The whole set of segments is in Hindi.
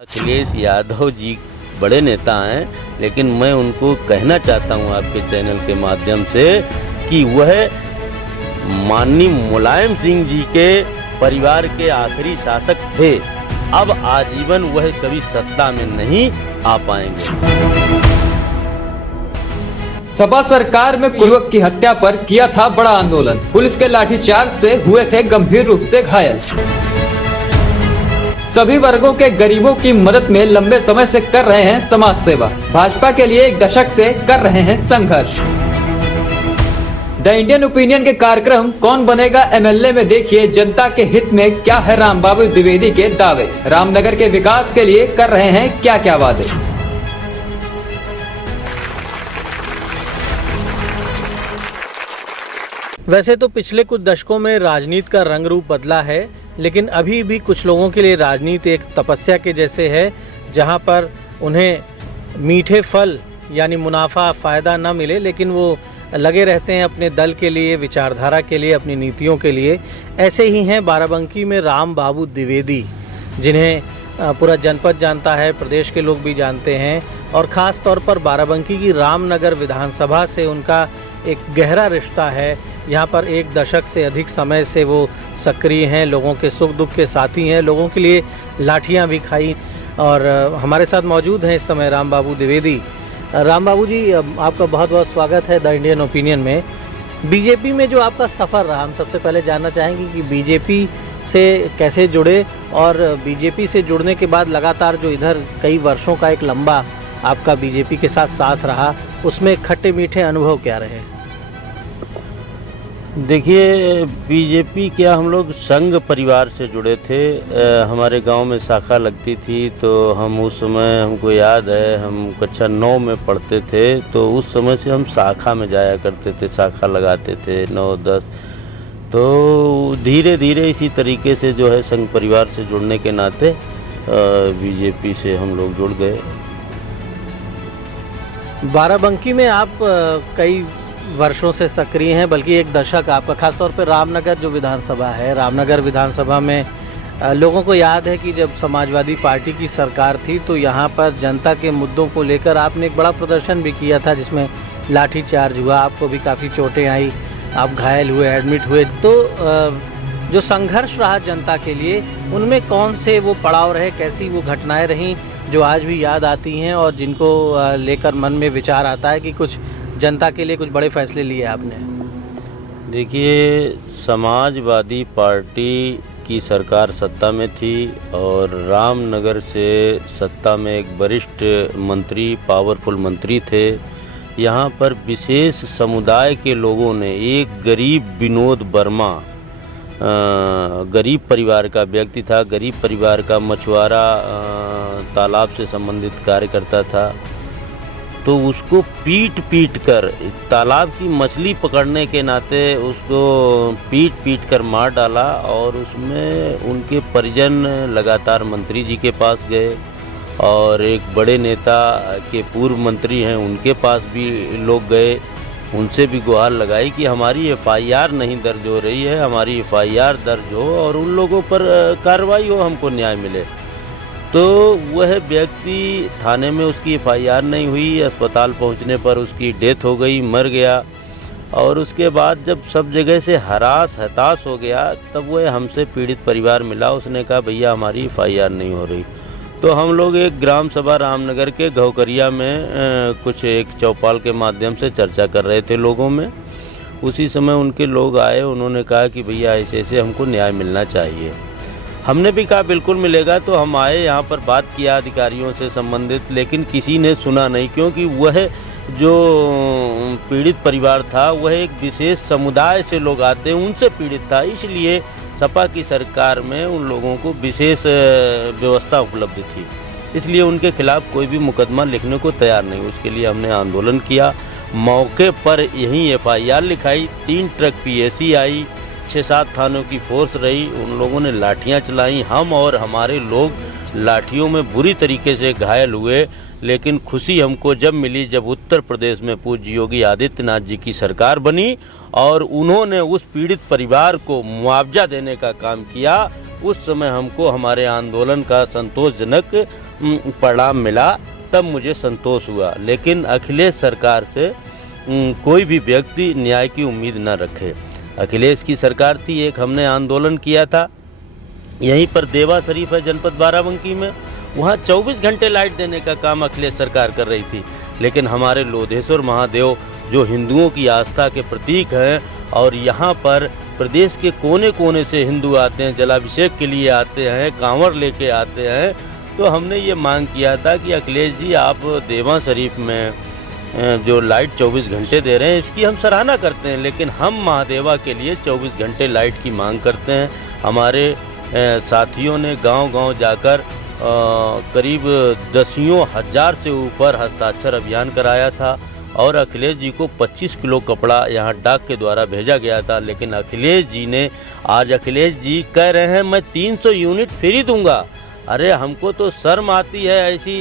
अखिलेश यादव जी बड़े नेता हैं, लेकिन मैं उनको कहना चाहता हूं आपके चैनल के माध्यम से कि वह माननीय मुलायम सिंह जी के परिवार के आखिरी शासक थे। अब आजीवन वह कभी सत्ता में नहीं आ पाएंगे। सपा सरकार में युवक की हत्या पर किया था बड़ा आंदोलन, पुलिस के लाठीचार्ज से हुए थे गंभीर रूप से घायल। सभी वर्गों के गरीबों की मदद में लंबे समय से कर रहे हैं समाज सेवा। भाजपा के लिए 1 दशक से कर रहे हैं संघर्ष। द इंडियन ओपिनियन के कार्यक्रम कौन बनेगा एमएलए में देखिए जनता के हित में क्या है रामबाबू द्विवेदी के दावे। रामनगर के विकास के लिए कर रहे हैं क्या क्या वादे। वैसे तो पिछले कुछ दशकों में राजनीति का रंग रूप बदला है, लेकिन अभी भी कुछ लोगों के लिए राजनीति एक तपस्या के जैसे है, जहां पर उन्हें मीठे फल यानी मुनाफा फ़ायदा न मिले, लेकिन वो लगे रहते हैं अपने दल के लिए, विचारधारा के लिए, अपनी नीतियों के लिए। ऐसे ही हैं बाराबंकी में रामबाबू द्विवेदी, जिन्हें पूरा जनपद जानता है, प्रदेश के लोग भी जानते हैं, और ख़ास तौर पर बाराबंकी की रामनगर विधानसभा से उनका एक गहरा रिश्ता है। यहाँ पर 1 दशक से अधिक समय से वो सक्रिय हैं, लोगों के सुख दुख के साथी हैं, लोगों के लिए लाठियाँ भी खाई। और हमारे साथ मौजूद हैं इस समय रामबाबू द्विवेदी। रामबाबू जी, आपका बहुत बहुत स्वागत है द इंडियन ओपिनियन में। बीजेपी में जो आपका सफ़र रहा, हम सबसे पहले जानना चाहेंगे कि बीजेपी से कैसे जुड़े, और बीजेपी से जुड़ने के बाद लगातार जो इधर कई वर्षों का एक लंबा आपका बीजेपी के साथ रहा, उसमें खट्टे मीठे अनुभव क्या रहे? देखिए, बीजेपी क्या, हम लोग संघ परिवार से जुड़े थे। हमारे गांव में शाखा लगती थी, तो हम उस समय, हमको याद है, हम कक्षा 9 में पढ़ते थे, तो उस समय से हम शाखा में जाया करते थे, शाखा लगाते थे 9-10। तो धीरे धीरे इसी तरीके से जो है संघ परिवार से जुड़ने के नाते बीजेपी से हम लोग जुड़ गए। बाराबंकी में आप कई वर्षों से सक्रिय हैं, बल्कि 1 दशक आपका, खासतौर पर रामनगर जो विधानसभा है, रामनगर विधानसभा में लोगों को याद है कि जब समाजवादी पार्टी की सरकार थी तो यहाँ पर जनता के मुद्दों को लेकर आपने एक बड़ा प्रदर्शन भी किया था, जिसमें लाठीचार्ज हुआ, आपको भी काफ़ी चोटें आई, आप घायल हुए, एडमिट हुए। तो जो संघर्ष रहा जनता के लिए, उनमें कौन से वो पड़ाव रहे, कैसी वो घटनाएँ रहीं जो आज भी याद आती हैं और जिनको लेकर मन में विचार आता है कि कुछ जनता के लिए कुछ बड़े फैसले लिए आपने? देखिए, समाजवादी पार्टी की सरकार सत्ता में थी और रामनगर से सत्ता में एक वरिष्ठ मंत्री, पावरफुल मंत्री थे। यहाँ पर विशेष समुदाय के लोगों ने, एक गरीब विनोद वर्मा, गरीब परिवार का व्यक्ति था, गरीब परिवार का मछुआरा, तालाब से संबंधित कार्य करता था, तो उसको पीट कर, तालाब की मछली पकड़ने के नाते उसको पीट कर मार डाला। और उसमें उनके परिजन लगातार मंत्री जी के पास गए, और एक बड़े नेता के पूर्व मंत्री हैं, उनके पास भी लोग गए, उनसे भी गुहार लगाई कि हमारी एफआईआर नहीं दर्ज हो रही है, हमारी एफआईआर दर्ज हो और उन लोगों पर कार्रवाई हो, हमको न्याय मिले। तो वह व्यक्ति, थाने में उसकी एफआईआर नहीं हुई, अस्पताल पहुंचने पर उसकी डेथ हो गई, मर गया। और उसके बाद जब सब जगह से हताश हो गया, तब वह हमसे पीड़ित परिवार मिला, उसने कहा भैया हमारी एफआईआर नहीं हो रही। तो हम लोग एक ग्राम सभा रामनगर के घवकरिया में कुछ एक चौपाल के माध्यम से चर्चा कर रहे थे लोगों में। उसी समय उनके लोग आए, उन्होंने कहा कि भैया ऐसे ऐसे हमको न्याय मिलना चाहिए। हमने भी कहा बिल्कुल मिलेगा। तो हम आए, यहाँ पर बात किया अधिकारियों से संबंधित, लेकिन किसी ने सुना नहीं, क्योंकि वह जो पीड़ित परिवार था वह एक विशेष समुदाय से लोग आते हैं, उनसे पीड़ित था, इसलिए सपा की सरकार में उन लोगों को विशेष व्यवस्था उपलब्ध थी, इसलिए उनके खिलाफ कोई भी मुकदमा लिखने को तैयार नहीं। उसके लिए हमने आंदोलन किया, मौके पर यहीं एफआईआर लिखाई, 3 ट्रक पीएसी आई, 6-7 थानों की फोर्स रही, उन लोगों ने लाठियां चलाई, हम और हमारे लोग लाठियों में बुरी तरीके से घायल हुए। लेकिन खुशी हमको जब मिली जब उत्तर प्रदेश में पूज्य योगी आदित्यनाथ जी की सरकार बनी और उन्होंने उस पीड़ित परिवार को मुआवजा देने का काम किया। उस समय हमको हमारे आंदोलन का संतोषजनक परिणाम मिला तब मुझे संतोष हुआ। लेकिन अखिलेश सरकार से कोई भी व्यक्ति न्याय की उम्मीद न रखे। अखिलेश की सरकार थी, एक हमने आंदोलन किया था यहीं पर देवा शरीफ है जनपद बाराबंकी में, वहाँ 24 घंटे लाइट देने का काम अखिलेश सरकार कर रही थी। लेकिन हमारे लोधेश्वर महादेव जो हिंदुओं की आस्था के प्रतीक हैं और यहाँ पर प्रदेश के कोने कोने से हिंदू आते हैं, जलाभिषेक के लिए आते हैं, कांवड़ लेके आते हैं, तो हमने ये मांग किया था कि अखिलेश जी आप देवा शरीफ में जो लाइट 24 घंटे दे रहे हैं इसकी हम सराहना करते हैं, लेकिन हम महादेवा के लिए 24 घंटे लाइट की मांग करते हैं। हमारे साथियों ने गांव-गांव जाकर करीब दसियों हज़ार से ऊपर हस्ताक्षर अभियान कराया था और अखिलेश जी को 25 किलो कपड़ा यहाँ डाक के द्वारा भेजा गया था। लेकिन अखिलेश जी ने आज अखिलेश जी कह रहे हैं मैं 300 यूनिट फ्री दूंगा। अरे हमको तो शर्म आती है, ऐसी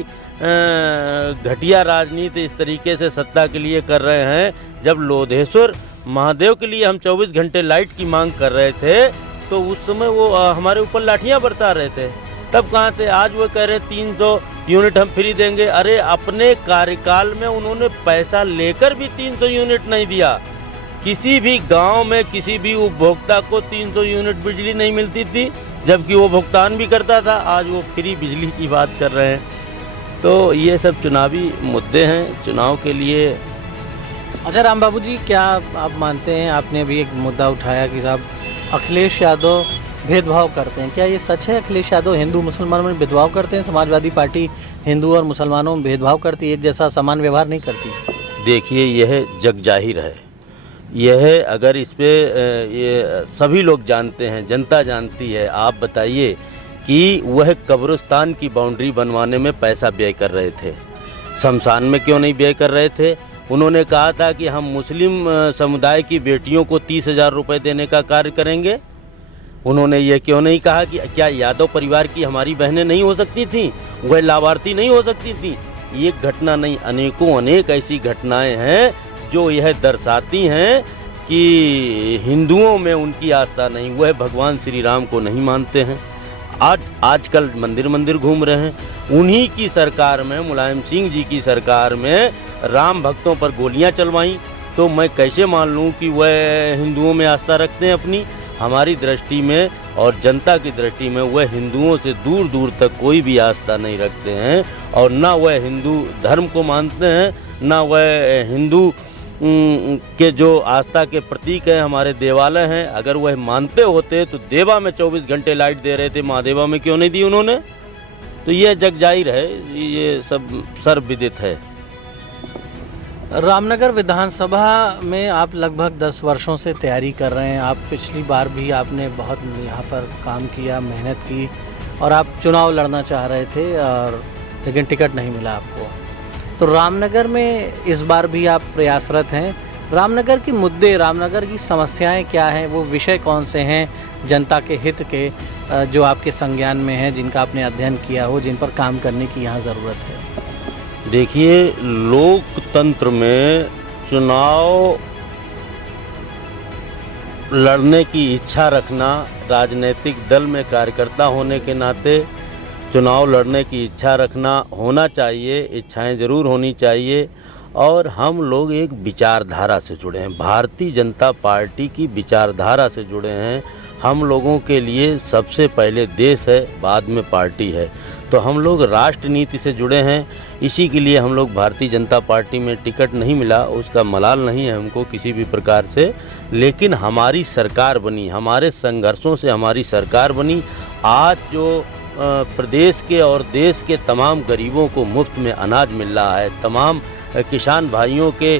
घटिया राजनीति इस तरीके से सत्ता के लिए कर रहे हैं। जब लोधेश्वर महादेव के लिए हम 24 घंटे लाइट की मांग कर रहे थे तो उस समय वो हमारे ऊपर लाठियां बरसा रहे थे, तब कहाँ थे? आज वो कह रहे 300 यूनिट हम फ्री देंगे। अरे अपने कार्यकाल में उन्होंने पैसा लेकर भी 300 यूनिट नहीं दिया। किसी भी गांव में किसी भी उपभोक्ता को 300 यूनिट बिजली नहीं मिलती थी, जबकि वो भुगतान भी करता था। आज वो फ्री बिजली की बात कर रहे हैं। तो ये सब चुनावी मुद्दे हैं, चुनाव के लिए। अच्छा राम बाबू जी, क्या आप मानते हैं, आपने अभी एक मुद्दा उठाया कि साहब अखिलेश यादव भेदभाव करते हैं, क्या ये सच है? अखिलेश यादव हिंदू मुसलमानों में भेदभाव करते हैं? समाजवादी पार्टी हिंदू और मुसलमानों में भेदभाव करती है, एक जैसा समान व्यवहार नहीं करती? देखिए यह जग जाहिर है, यह अगर इस पे ये सभी लोग जानते हैं, जनता जानती है। आप बताइए कि वह कब्रिस्तान की बाउंड्री बनवाने में पैसा व्यय कर रहे थे, शमशान में क्यों नहीं व्यय कर रहे थे? उन्होंने कहा था कि हम मुस्लिम समुदाय की बेटियों को 30,000 रुपये देने का कार्य करेंगे। उन्होंने ये क्यों नहीं कहा कि क्या यादव परिवार की हमारी बहनें नहीं हो सकती थीं, वह लाभार्थी नहीं हो सकती थीं? ये घटना नहीं, अनेकों अनेक ऐसी घटनाएं हैं जो यह दर्शाती हैं कि हिंदुओं में उनकी आस्था नहीं, वह भगवान श्री राम को नहीं मानते हैं। आजकल मंदिर मंदिर घूम रहे हैं। उन्हीं की सरकार में, मुलायम सिंह जी की सरकार में राम भक्तों पर गोलियां चलवाईं, तो मैं कैसे मान लूं कि वह हिंदुओं में आस्था रखते हैं अपनी? हमारी दृष्टि में और जनता की दृष्टि में वह हिंदुओं से दूर दूर तक कोई भी आस्था नहीं रखते हैं और ना वह हिंदू धर्म को मानते हैं, ना वह हिंदू के जो आस्था के प्रतीक हैं हमारे देवालय हैं, अगर वह मानते होते तो देवा में 24 घंटे लाइट दे रहे थे, महादेवा में क्यों नहीं दी उन्होंने? तो ये जग जाहिर है, ये सब सर्वविदित है। रामनगर विधानसभा में आप लगभग 10 वर्षों से तैयारी कर रहे हैं। आप पिछली बार भी आपने बहुत यहाँ पर काम किया, मेहनत की और आप चुनाव लड़ना चाह रहे थे और लेकिन टिकट नहीं मिला आपको। तो रामनगर में इस बार भी आप प्रयासरत हैं। रामनगर के मुद्दे, रामनगर की समस्याएं क्या हैं, वो विषय कौन से हैं जनता के हित के जो आपके संज्ञान में हैं, जिनका आपने अध्ययन किया हो, जिन पर काम करने की यहाँ ज़रूरत है? देखिए, लोकतंत्र में चुनाव लड़ने की इच्छा रखना, राजनीतिक दल में कार्यकर्ता होने के नाते चुनाव लड़ने की इच्छा रखना होना चाहिए, इच्छाएं ज़रूर होनी चाहिए। और हम लोग एक विचारधारा से जुड़े हैं, भारतीय जनता पार्टी की विचारधारा से जुड़े हैं। हम लोगों के लिए सबसे पहले देश है, बाद में पार्टी है। तो हम लोग राष्ट्र नीति से जुड़े हैं, इसी के लिए हम लोग भारतीय जनता पार्टी में टिकट नहीं मिला, उसका मलाल नहीं है हमको किसी भी प्रकार से। लेकिन हमारी सरकार बनी, हमारे संघर्षों से हमारी सरकार बनी। आज जो प्रदेश के और देश के तमाम गरीबों को मुफ्त में अनाज मिल रहा है, तमाम किसान भाइयों के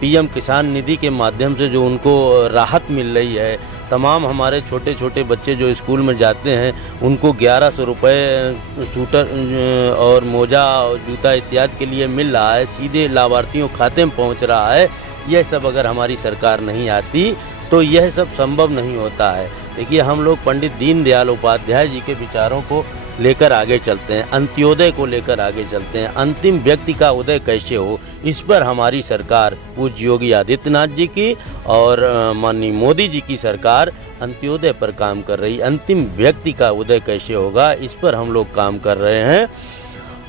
पीएम किसान निधि के माध्यम से जो उनको राहत मिल रही है, तमाम हमारे छोटे छोटे बच्चे जो स्कूल में जाते हैं उनको 1100 रुपये स्वेटर और मोजा और जूता इत्यादि के लिए मिल रहा है, सीधे लाभार्थियों खाते में पहुंच रहा है। यह सब अगर हमारी सरकार नहीं आती तो यह सब संभव नहीं होता है। देखिए, हम लोग पंडित दीनदयाल उपाध्याय जी के विचारों को लेकर आगे चलते हैं, अंत्योदय को लेकर आगे चलते हैं। अंतिम व्यक्ति का उदय कैसे हो, इस पर हमारी सरकार पूज्य योगी आदित्यनाथ जी की और माननीय मोदी जी की सरकार अंत्योदय पर काम कर रही। अंतिम व्यक्ति का उदय कैसे होगा, इस पर हम लोग काम कर रहे हैं।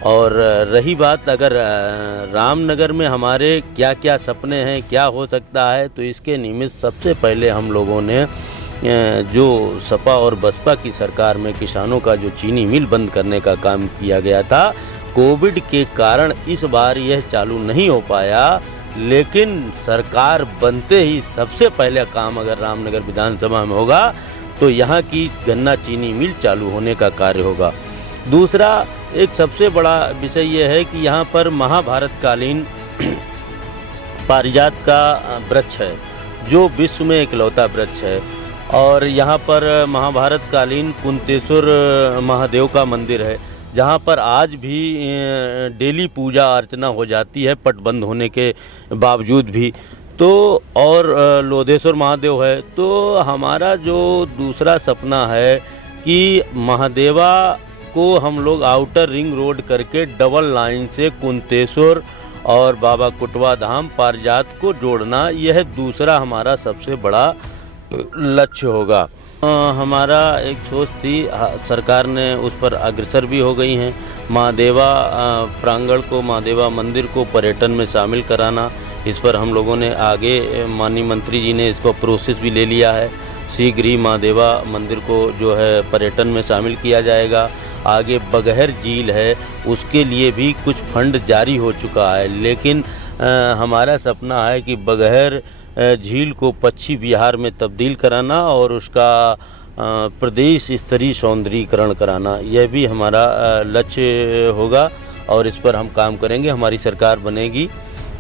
और रही बात अगर रामनगर में हमारे क्या क्या सपने हैं, क्या हो सकता है, तो इसके निमित्त सबसे पहले हम लोगों ने जो सपा और बसपा की सरकार में किसानों का जो चीनी मिल बंद करने का काम किया गया था, कोविड के कारण इस बार यह चालू नहीं हो पाया, लेकिन सरकार बनते ही सबसे पहले काम अगर रामनगर विधानसभा में होगा तो यहाँ की गन्ना चीनी मिल चालू होने का कार्य होगा। दूसरा एक सबसे बड़ा विषय यह है कि यहाँ पर महाभारत कालीन पारिजात का वृक्ष है जो विश्व में इकलौता वृक्ष है, और यहाँ पर महाभारत कालीन कुंतेश्वर महादेव का मंदिर है जहाँ पर आज भी डेली पूजा अर्चना हो जाती है पट बंद होने के बावजूद भी। तो और लोधेश्वर महादेव है। तो हमारा जो दूसरा सपना है कि महादेवा को हम लोग आउटर रिंग रोड करके डबल लाइन से कुंतेश्वर और बाबा कुटवा धाम पारिजात को जोड़ना, यह दूसरा हमारा सबसे बड़ा लक्ष्य होगा। हमारा एक सोच थी, सरकार ने उस पर अग्रसर भी हो गई हैं। महादेवा प्रांगण को, महादेवा मंदिर को पर्यटन में शामिल कराना, इस पर हम लोगों ने आगे माननीय मंत्री जी ने इसको प्रोसेस भी ले लिया है। शीघ्र ही महादेवा मंदिर को जो है पर्यटन में शामिल किया जाएगा। आगे बगहर झील है, उसके लिए भी कुछ फंड जारी हो चुका है, लेकिन हमारा सपना है कि बगहर झील को पश्चिमी बिहार में तब्दील कराना और उसका प्रदेश स्तरीय सौंदर्यीकरण कराना, यह भी हमारा लक्ष्य होगा और इस पर हम काम करेंगे। हमारी सरकार बनेगी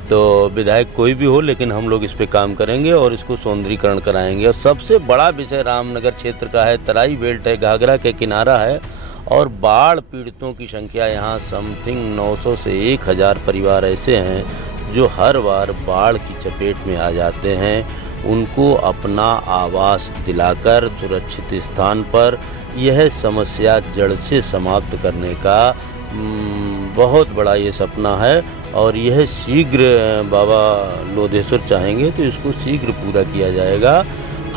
तो विधायक कोई भी हो, लेकिन हम लोग इस पे काम करेंगे और इसको सौंदर्यीकरण कराएंगे। और सबसे बड़ा विषय रामनगर क्षेत्र का है, तराई बेल्ट है, घाघरा के किनारा है और बाढ़ पीड़ितों की संख्या यहाँ समथिंग 900 से 1000 परिवार ऐसे हैं जो हर बार बाढ़ की चपेट में आ जाते हैं। उनको अपना आवास दिलाकर सुरक्षित स्थान पर यह समस्या जड़ से समाप्त करने का बहुत बड़ा ये सपना है और यह शीघ्र बाबा लोधेश्वर चाहेंगे तो इसको शीघ्र पूरा किया जाएगा।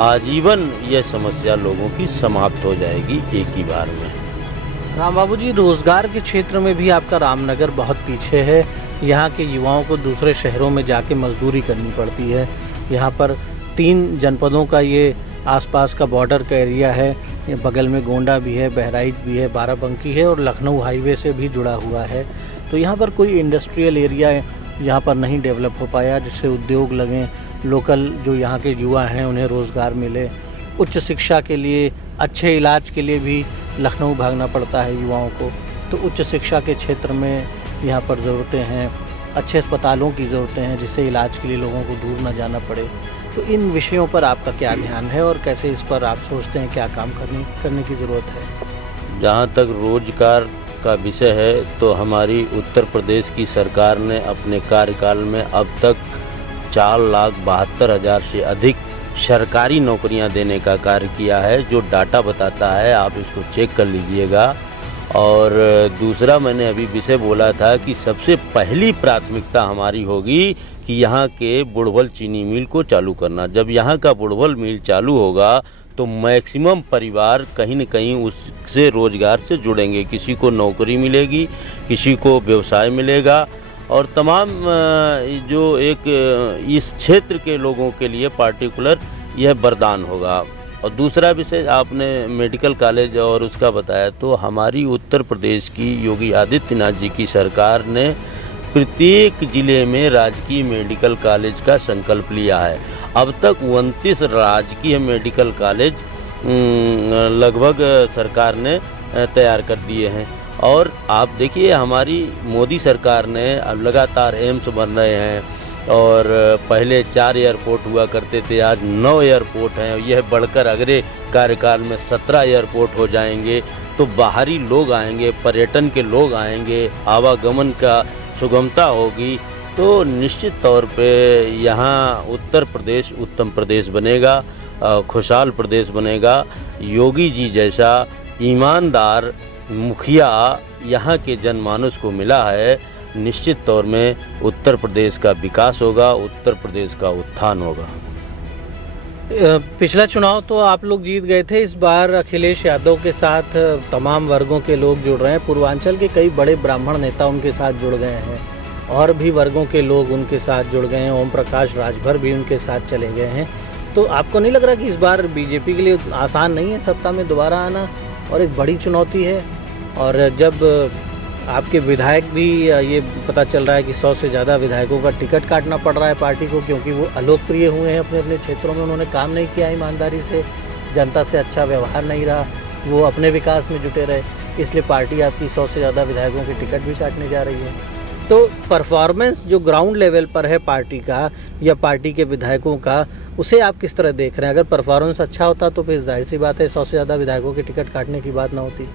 आजीवन यह समस्या लोगों की समाप्त हो जाएगी एक ही बार में। राम बाबू जी, रोजगार के क्षेत्र में भी आपका रामनगर बहुत पीछे है। यहाँ के युवाओं को दूसरे शहरों में जाके मजदूरी करनी पड़ती है। यहाँ पर 3 जनपदों का ये आसपास का बॉर्डर का एरिया है। ये बगल में गोंडा भी है, बहराइच भी है, बाराबंकी है और लखनऊ हाईवे से भी जुड़ा हुआ है। तो यहाँ पर कोई इंडस्ट्रियल एरिया यहाँ पर नहीं डेवलप हो पाया जिससे उद्योग लगें, लोकल जो यहाँ के युवा हैं उन्हें रोज़गार मिले। उच्च शिक्षा के लिए, अच्छे इलाज के लिए भी लखनऊ भागना पड़ता है युवाओं को। तो उच्च शिक्षा के क्षेत्र में यहाँ पर ज़रूरतें हैं, अच्छे अस्पतालों की ज़रूरतें हैं जिससे इलाज के लिए लोगों को दूर न जाना पड़े। तो इन विषयों पर आपका क्या ध्यान है और कैसे इस पर आप सोचते हैं क्या काम करने की ज़रूरत है? जहाँ तक रोजगार का विषय है तो हमारी उत्तर प्रदेश की सरकार ने अपने कार्यकाल में अब तक 4,72,000 से अधिक सरकारी नौकरियां देने का कार्य किया है, जो डाटा बताता है। आप इसको चेक कर लीजिएगा। और दूसरा मैंने अभी विषय बोला था कि सबसे पहली प्राथमिकता हमारी होगी कि यहाँ के बुढ़वल चीनी मिल को चालू करना। जब यहाँ का बुढ़वल मिल चालू होगा तो मैक्सिमम परिवार कहीं न कहीं उससे रोज़गार से जुड़ेंगे। किसी को नौकरी मिलेगी, किसी को व्यवसाय मिलेगा और तमाम जो एक इस क्षेत्र के लोगों के लिए पार्टिकुलर यह वरदान होगा। और दूसरा विषय आपने मेडिकल कॉलेज और उसका बताया, तो हमारी उत्तर प्रदेश की योगी आदित्यनाथ जी की सरकार ने प्रत्येक ज़िले में राजकीय मेडिकल कॉलेज का संकल्प लिया है। अब तक 29 राजकीय मेडिकल कॉलेज लगभग सरकार ने तैयार कर दिए हैं। और आप देखिए हमारी मोदी सरकार ने अब लगातार एम्स बन रहे हैं और पहले 4 एयरपोर्ट हुआ करते थे, आज 9 एयरपोर्ट हैं। यह बढ़कर अगले कार्यकाल में 17 एयरपोर्ट हो जाएंगे। तो बाहरी लोग आएंगे, पर्यटन के लोग आएंगे, आवागमन का सुगमता होगी, तो निश्चित तौर पे यहाँ उत्तर प्रदेश उत्तम प्रदेश बनेगा, खुशहाल प्रदेश बनेगा। योगी जी जैसा ईमानदार मुखिया यहाँ के जनमानस को मिला है, निश्चित तौर में उत्तर प्रदेश का विकास होगा, उत्तर प्रदेश का उत्थान होगा। पिछला चुनाव तो आप लोग जीत गए थे, इस बार अखिलेश यादव के साथ तमाम वर्गों के लोग जुड़ रहे हैं। पूर्वांचल के कई बड़े ब्राह्मण नेता उनके साथ जुड़ गए हैं और भी वर्गों के लोग उनके साथ जुड़ गए हैं। ओम प्रकाश राजभर भी उनके साथ चले गए हैं। तो आपको नहीं लग रहा कि इस बार बीजेपी के लिए आसान नहीं है सत्ता में दोबारा आना और एक बड़ी चुनौती है? और जब आपके विधायक भी, ये पता चल रहा है कि 100 से ज़्यादा विधायकों का टिकट काटना पड़ रहा है पार्टी को, क्योंकि वो अलोकप्रिय हुए हैं अपने अपने क्षेत्रों में, उन्होंने काम नहीं किया ईमानदारी से, जनता से अच्छा व्यवहार नहीं रहा, वो अपने विकास में जुटे रहे, इसलिए पार्टी आपकी 100 से ज़्यादा विधायकों के टिकट भी काटने जा रही है। तो परफॉर्मेंस जो ग्राउंड लेवल पर है पार्टी का या पार्टी के विधायकों का, उसे आप किस तरह देख रहे हैं? अगर परफॉर्मेंस अच्छा होता तो फिर जाहिर सी बात है 100 से ज़्यादा विधायकों के टिकट काटने की बात ना होती।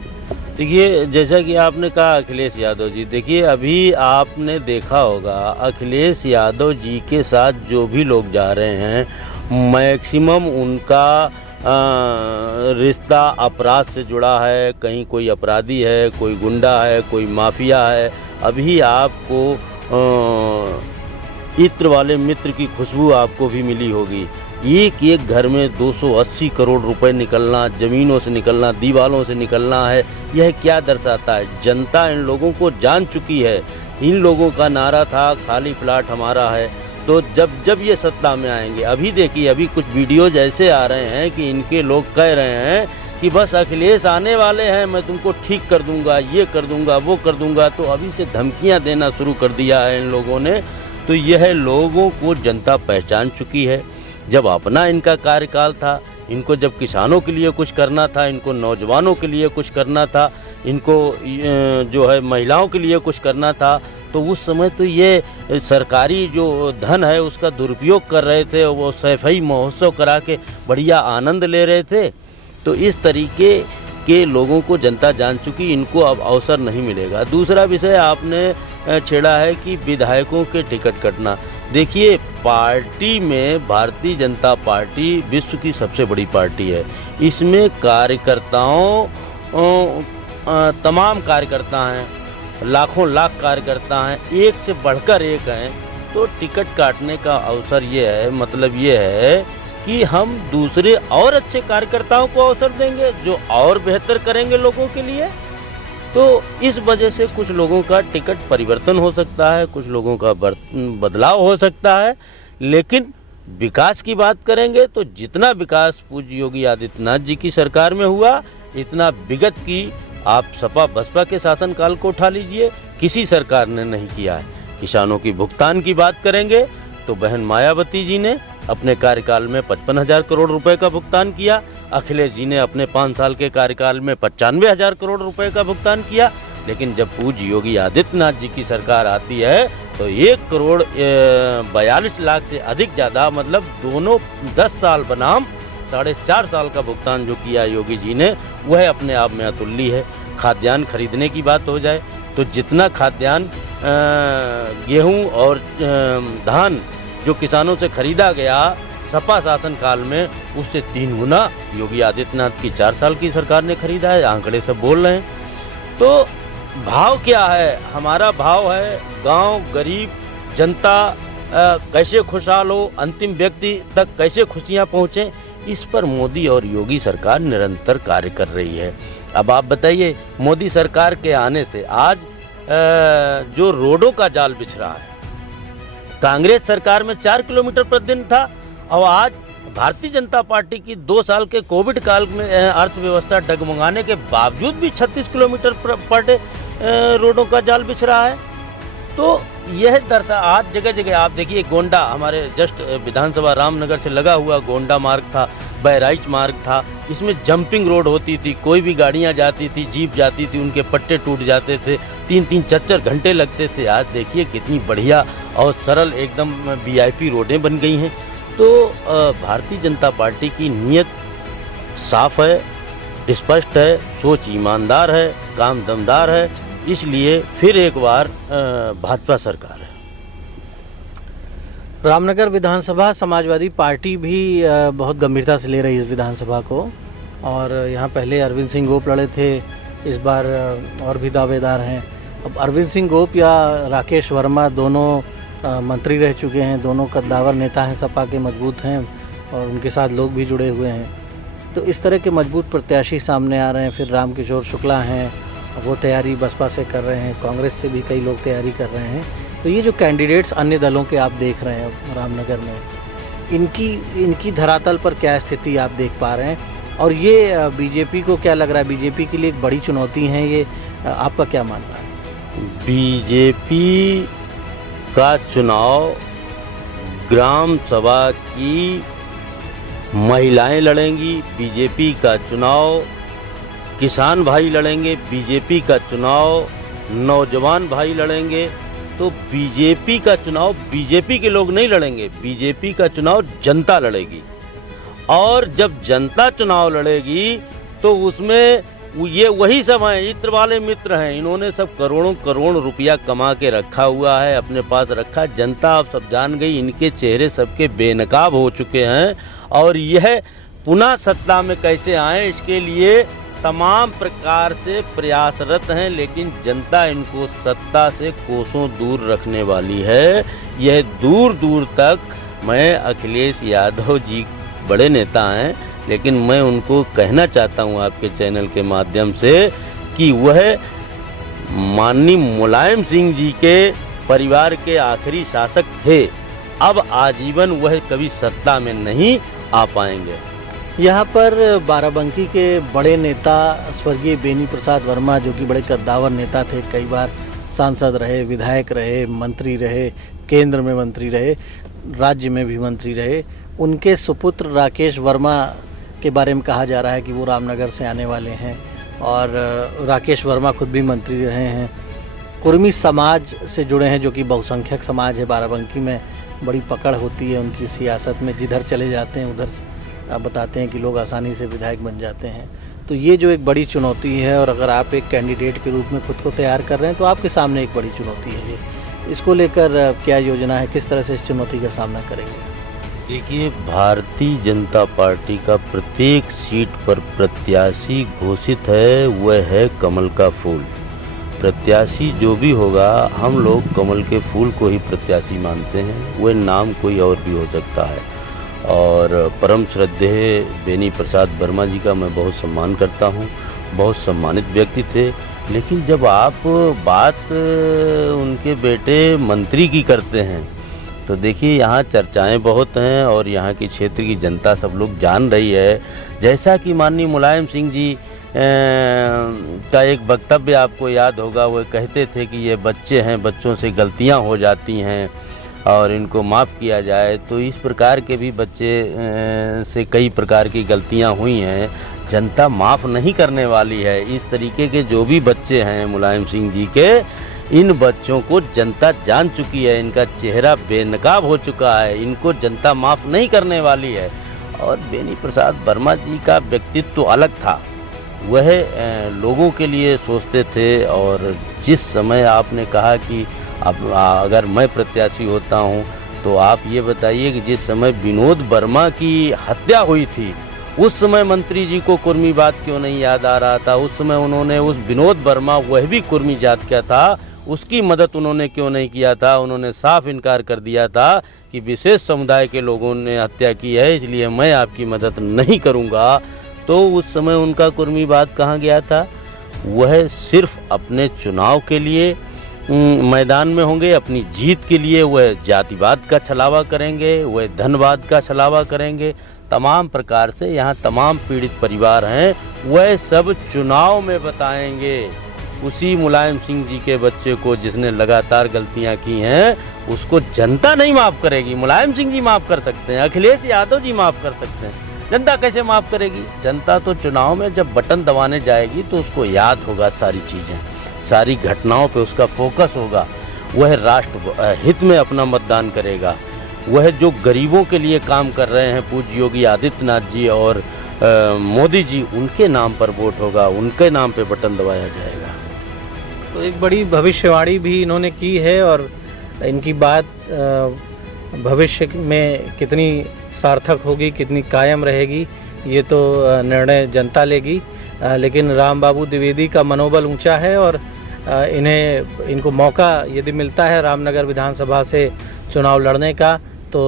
देखिए, जैसा कि आपने कहा अखिलेश यादव जी, देखिए अभी आपने देखा होगा अखिलेश यादव जी के साथ जो भी लोग जा रहे हैं मैक्सिमम उनका रिश्ता अपराध से जुड़ा है। कहीं कोई अपराधी है, कोई गुंडा है, कोई माफिया है। अभी आपको इत्र वाले मित्र की खुशबू आपको भी मिली होगी। एक एक घर में 280 करोड़ रुपए निकलना, ज़मीनों से निकलना, दीवालों से निकलना है, यह क्या दर्शाता है? जनता इन लोगों को जान चुकी है। इन लोगों का नारा था खाली प्लाट हमारा है। तो जब ये सत्ता में आएंगे, अभी देखिए अभी कुछ वीडियोज ऐसे आ रहे हैं कि इनके लोग कह रहे हैं कि बस अखिलेश आने वाले हैं, मैं तुमको ठीक कर दूंगा, ये कर दूंगा, वो कर दूंगा। तो अभी से धमकियां देना शुरू कर दिया है इन लोगों ने। तो यह लोगों को जनता पहचान चुकी है। जब अपना इनका कार्यकाल था, इनको जब किसानों के लिए कुछ करना था, इनको नौजवानों के लिए कुछ करना था, इनको जो है महिलाओं के लिए कुछ करना था, तो उस समय तो ये सरकारी जो धन है उसका दुरुपयोग कर रहे थे। वो सफाई महोत्सव करा के बढ़िया आनंद ले रहे थे। तो इस तरीके के लोगों को जनता जान चुकी, इनको अब अवसर नहीं मिलेगा। दूसरा विषय आपने छेड़ा है कि विधायकों के टिकट कटना। देखिए, पार्टी में भारतीय जनता पार्टी विश्व की सबसे बड़ी पार्टी है। इसमें कार्यकर्ताओं तमाम कार्यकर्ता हैं, लाखों लाख कार्यकर्ता हैं, एक से बढ़कर एक हैं। तो टिकट काटने का अवसर ये है, मतलब ये है कि हम दूसरे और अच्छे कार्यकर्ताओं को अवसर देंगे जो और बेहतर करेंगे लोगों के लिए। तो इस वजह से कुछ लोगों का टिकट परिवर्तन हो सकता है, कुछ लोगों का बदलाव हो सकता है। लेकिन विकास की बात करेंगे तो जितना विकास पूज्य योगी आदित्यनाथ जी की सरकार में हुआ, इतना विगत की आप सपा बसपा के शासनकाल को उठा लीजिए, किसी सरकार ने नहीं किया है। किसानों की भुगतान की बात करेंगे तो बहन मायावती जी ने अपने कार्यकाल में 55,000 करोड़ रुपए का भुगतान किया। अखिलेश जी ने अपने 5 साल के कार्यकाल में 95,000 करोड़ रुपए का भुगतान किया। लेकिन जब पूज्य योगी आदित्यनाथ जी की सरकार आती है तो 1 करोड़ 42 लाख से अधिक ज़्यादा, मतलब दोनों 10 साल बनाम 4.5 साल का भुगतान जो किया योगी जी ने, वह अपने आप में अतुल्य है। खाद्यान्न खरीदने की बात हो जाए तो जितना खाद्यान्न गेहूं और धान जो किसानों से खरीदा गया सपा शासन काल में, उससे 3 गुना योगी आदित्यनाथ की 4 साल की सरकार ने खरीदा है। आंकड़े सब बोल रहे हैं। तो भाव क्या है? हमारा भाव है गांव, गरीब जनता कैसे खुशहाल हो, अंतिम व्यक्ति तक कैसे खुशियां पहुंचे, इस पर मोदी और योगी सरकार निरंतर कार्य कर रही है। अब आप बताइए, मोदी सरकार के आने से आज जो रोडों का जाल बिछ रहा है, कांग्रेस सरकार में 4 किलोमीटर प्रतिदिन था और आज भारतीय जनता पार्टी की 2 साल के कोविड काल में अर्थव्यवस्था डगमगाने के बावजूद भी 36 किलोमीटर पर डे रोडों का जाल बिछ रहा है। तो यह दर्शा आज जगह जगह आप देखिए, गोंडा हमारे जस्ट विधानसभा रामनगर से लगा हुआ गोंडा मार्ग था, बहराइच मार्ग था, इसमें जंपिंग रोड होती थी, कोई भी गाड़ियां जाती थी, जीप जाती थी, उनके पट्टे टूट जाते थे, 3-3 4-4 घंटे लगते थे। आज देखिए कितनी बढ़िया और सरल एकदम VIP रोडें बन गई हैं। तो भारतीय जनता पार्टी की नीयत साफ है, स्पष्ट है, सोच ईमानदार है, काम दमदार है, इसलिए फिर एक बार भाजपा सरकार है। रामनगर विधानसभा समाजवादी पार्टी भी बहुत गंभीरता से ले रही है इस विधानसभा को, और यहाँ पहले अरविंद सिंह गोप लड़े थे, इस बार और भी दावेदार हैं। अब अरविंद सिंह गोप या राकेश वर्मा दोनों मंत्री रह चुके हैं, दोनों कद्दावर नेता हैं, सपा के मजबूत हैं, और उनके साथ लोग भी जुड़े हुए हैं। तो इस तरह के मजबूत प्रत्याशी सामने आ रहे हैं। फिर रामकिशोर शुक्ला हैं, वो तैयारी बसपा से कर रहे हैं, कांग्रेस से भी कई लोग तैयारी कर रहे हैं। तो ये जो कैंडिडेट्स अन्य दलों के आप देख रहे हैं रामनगर में, इनकी धरातल पर क्या स्थिति आप देख पा रहे हैं? और ये बीजेपी को क्या लग रहा है, बीजेपी के लिए एक बड़ी चुनौती है ये, आपका क्या मानना है? बीजेपी का चुनाव ग्राम सभा की महिलाएं लड़ेंगी, बीजेपी का चुनाव किसान भाई लड़ेंगे, बीजेपी का चुनाव नौजवान भाई लड़ेंगे। तो बीजेपी का चुनाव बीजेपी के लोग नहीं लड़ेंगे, बीजेपी का चुनाव जनता लड़ेगी। और जब जनता चुनाव लड़ेगी तो उसमें ये वही सब हैं, इत्र वाले मित्र हैं। इन्होंने सब करोड़ों करोड़ रुपया कमा के रखा हुआ है, अपने पास रखा। जनता आप सब जान गई, इनके चेहरे सबके बेनकाब हो चुके हैं। और यह पुनः सत्ता में कैसे आए, इसके लिए तमाम प्रकार से प्रयासरत हैं। लेकिन जनता इनको सत्ता से कोसों दूर रखने वाली है। यह दूर दूर तक, मैं अखिलेश यादव जी बड़े नेता हैं, लेकिन मैं उनको कहना चाहता हूं आपके चैनल के माध्यम से कि वह माननीय मुलायम सिंह जी के परिवार के आखिरी शासक थे। अब आजीवन वह कभी सत्ता में नहीं आ पाएंगे। यहाँ पर बाराबंकी के बड़े नेता स्वर्गीय बेनी प्रसाद वर्मा, जो कि बड़े कद्दावर नेता थे, कई बार सांसद रहे, विधायक रहे, मंत्री रहे, केंद्र में मंत्री रहे, राज्य में भी मंत्री रहे, उनके सुपुत्र राकेश वर्मा के बारे में कहा जा रहा है कि वो रामनगर से आने वाले हैं। और राकेश वर्मा खुद भी मंत्री रहे हैं, कुर्मी समाज से जुड़े हैं, जो कि बहुसंख्यक समाज है। बाराबंकी में बड़ी पकड़ होती है उनकी सियासत में, जिधर चले जाते हैं उधर बताते हैं कि लोग आसानी से विधायक बन जाते हैं। तो ये जो एक बड़ी चुनौती है, और अगर आप एक कैंडिडेट के रूप में खुद को तैयार कर रहे हैं तो आपके सामने एक बड़ी चुनौती है ये। इसको लेकर क्या योजना है, किस तरह से इस चुनौती का सामना करेंगे? देखिए, भारतीय जनता पार्टी का प्रत्येक सीट पर प्रत्याशी घोषित है, वह है कमल का फूल। प्रत्याशी जो भी होगा, हम लोग कमल के फूल को ही प्रत्याशी मानते हैं। वह नाम कोई और भी हो सकता है। और परम श्रद्धेय बेनी प्रसाद वर्मा जी का मैं बहुत सम्मान करता हूँ, बहुत सम्मानित व्यक्ति थे। लेकिन जब आप बात उनके बेटे मंत्री की करते हैं तो देखिए, यहाँ चर्चाएं बहुत हैं और यहाँ की क्षेत्र की जनता सब लोग जान रही है। जैसा कि माननीय मुलायम सिंह जी का एक वक्तव्य आपको याद होगा, वो कहते थे कि ये बच्चे हैं, बच्चों से गलतियाँ हो जाती हैं और इनको माफ़ किया जाए। तो इस प्रकार के भी बच्चे से कई प्रकार की गलतियां हुई हैं, जनता माफ़ नहीं करने वाली है। इस तरीके के जो भी बच्चे हैं मुलायम सिंह जी के, इन बच्चों को जनता जान चुकी है, इनका चेहरा बेनकाब हो चुका है, इनको जनता माफ़ नहीं करने वाली है। और बेनी प्रसाद वर्मा जी का व्यक्तित्व तो अलग था, वह लोगों के लिए सोचते थे। और जिस समय आपने कहा कि अब अगर मैं प्रत्याशी होता हूं, तो आप ये बताइए कि जिस समय विनोद वर्मा की हत्या हुई थी, उस समय मंत्री जी को कुर्मी बात क्यों नहीं याद आ रहा था? उस समय उन्होंने उस विनोद वर्मा, वह भी कुर्मी जात का था, उसकी मदद उन्होंने क्यों नहीं किया था? उन्होंने साफ इनकार कर दिया था कि विशेष समुदाय के लोगों ने हत्या की है, इसलिए मैं आपकी मदद नहीं करूँगा। तो उस समय उनका कुर्मी बात कहाँ गया था? वह सिर्फ अपने चुनाव के लिए मैदान में होंगे, अपनी जीत के लिए वह जातिवाद का छलावा करेंगे, वह धनवाद का छलावा करेंगे। तमाम प्रकार से यहाँ तमाम पीड़ित परिवार हैं, वह सब चुनाव में बताएंगे। उसी मुलायम सिंह जी के बच्चे को जिसने लगातार गलतियाँ की हैं, उसको जनता नहीं माफ़ करेगी। मुलायम सिंह जी माफ़ कर सकते हैं, अखिलेश यादव जी माफ़ कर सकते हैं, जनता कैसे माफ़ करेगी? जनता तो चुनाव में जब बटन दबाने जाएगी तो उसको याद होगा सारी चीज़ें, सारी घटनाओं पे उसका फोकस होगा। वह राष्ट्र हित में अपना मतदान करेगा। वह जो गरीबों के लिए काम कर रहे हैं, पूज्य योगी आदित्यनाथ जी और मोदी जी, उनके नाम पर वोट होगा, उनके नाम पे बटन दबाया जाएगा। तो एक बड़ी भविष्यवाणी भी इन्होंने की है, और इनकी बात भविष्य में कितनी सार्थक होगी, कितनी कायम रहेगी, ये तो निर्णय जनता लेगी। लेकिन राम बाबू द्विवेदी का मनोबल ऊंचा है, और इनको मौका यदि मिलता है रामनगर विधानसभा से चुनाव लड़ने का, तो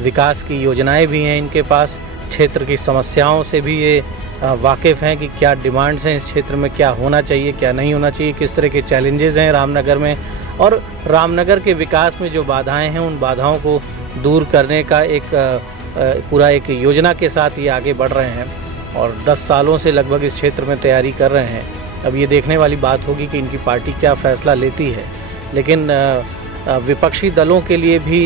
विकास की योजनाएं भी हैं इनके पास, क्षेत्र की समस्याओं से भी ये वाकिफ़ हैं कि क्या डिमांड्स हैं इस क्षेत्र में, क्या होना चाहिए, क्या नहीं होना चाहिए, किस तरह के चैलेंजेस हैं रामनगर में, और रामनगर के विकास में जो बाधाएं हैं उन बाधाओं को दूर करने का एक पूरा एक योजना के साथ ये आगे बढ़ रहे हैं और 10 सालों से लगभग इस क्षेत्र में तैयारी कर रहे हैं। अब ये देखने वाली बात होगी कि इनकी पार्टी क्या फ़ैसला लेती है, लेकिन विपक्षी दलों के लिए भी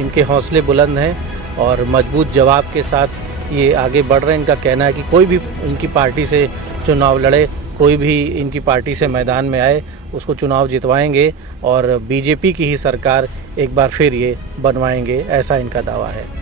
इनके हौसले बुलंद हैं और मजबूत जवाब के साथ ये आगे बढ़ रहे हैं। इनका कहना है कि कोई भी इनकी पार्टी से चुनाव लड़े, कोई भी इनकी पार्टी से मैदान में आए, उसको चुनाव जितवाएंगे और बीजेपी की ही सरकार एक बार फिर ये बनवाएंगे, ऐसा इनका दावा है।